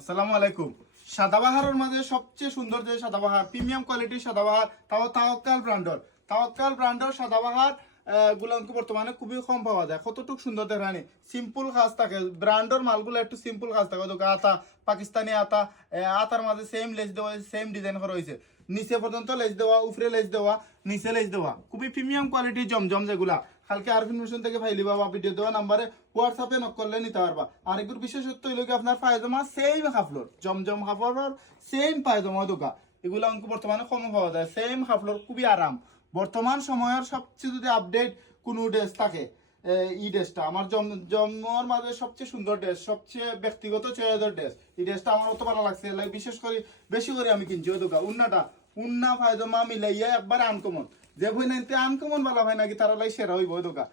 আসসালামু আলাইকুম। সাদাবাহারের মাঝে সবচেয়ে সুন্দর যে সাদাবাহার, প্রিমিয়াম কোয়ালিটির সাদাবাহার, তাও তাওয়াক্কাল ব্র্যান্ডের সাদাবাহার গুলো বর্তমানে খুবই কম পাওয়া যায়। কতটুক সুন্দর দেখানি, সিম্পল কাজ থাকে, ব্র্যান্ডের মালগুলো একটু সিম্পল কাজ থাকে। তো আতা, পাকিস্তানি আতা, আতার মাঝে সেম লেস দেওয়া, সেম ডিজাইন করা হয়েছে, নিচে পর্যন্ত লেস দেওয়া, উপরে লেস দেওয়া, নিচে লেস দেওয়া, খুবই প্রিমিয়াম কোয়ালিটির জমজম যেগুলা। কালকে আরফিন মিশন থেকে ফাইলিবা বা ভিডিও দেওয়া নাম্বারে হোয়াটসঅ্যাপে নক করলে নিতে পারবা। আর এগুলোর বিশেষত্ব হইল কি আপনার পায়জামা সেম হাফলোর, জমজম হাফলোর সেম পায়জামা দোকা, এগুলো অঙ্ক বর্তমানে কম পাওয়া যায়। সেম হাফলোর, খুবই আরাম। বর্তমান সময়ের সবচেয়ে যদি আপডেট কোনো ড্রেস থাকে, এই ড্রেসটা আমার জন্মর মাঝে সবচেয়ে সুন্দর ড্রেস, সবচেয়ে ব্যক্তিগত চয়েসের ড্রেস। এই ড্রেসটা আমার অত ভালো লাগছে, বিশেষ করে বেশি করে আমি কিনছি ওই দোকা। উন্না পায়জামা মিলাইয়া একবার আনকমন, যে বই নাইতে আনকমন ভালো হয় নাকি তারা সেরা হইব ওই দোকা।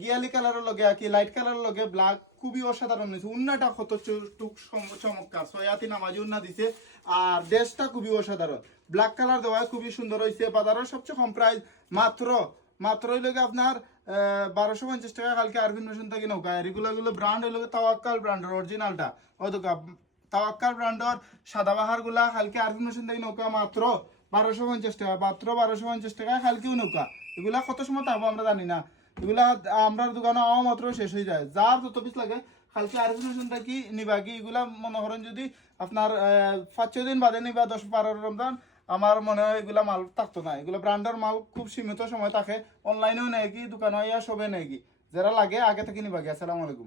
গিয়ালি কালারের লগে কি লাইট কালারের লগে ব্ল্যাক, খুবই অসাধারণ হয়েছে। উন্নাটা কত চমৎকার, সয়াতি নামাজি উন্না দিছে। আর ড্রেসটা খুবই অসাধারণ, ব্ল্যাক কালার দেওয়া খুবই সুন্দর হয়েছে। বাজারের সবচেয়ে কম প্রাইস মাত্র মাত্র হইলে আপনার 1250 টাকা। কালকে আরবিন মেশিন থেকে নৌকা এগুলো ব্র্যান্ড হইল তাওয়াক্কাল ব্র্যান্ডের অরিজিনালটা ওই দোকা। তাওয়াক্কাল ব্র্যান্ডের সাদাবাহার গুলা কালকে আরবিন মেশিন থেকে নৌকা মাত্র 1250 টাকা, মাত্র 1250 টাকা কালকেও নৌকা। এগুলা কত সময় থাকবো আমরা জানি না, এগুলা আমরা দোকানে আওয়া মাত্র শেষ হয়ে যায়। যার যত পিস লাগে কালকে আরবি মেশিনটা কি নিবা কি, এগুলা মনে করেন যদি আপনার 5-6 দিন বাদে নিবা, 10-12 রমজান, আমার মনে হয় এগুলা মাল থাকতো না। এগুলো ব্র্যান্ডের মাল খুব সীমিত সময় থাকে, অনলাইনেও নেয় কি, দোকানে সবে নেয় কি। যারা লাগে আগে থেকে নিবা কি। আসসালামু আলাইকুম।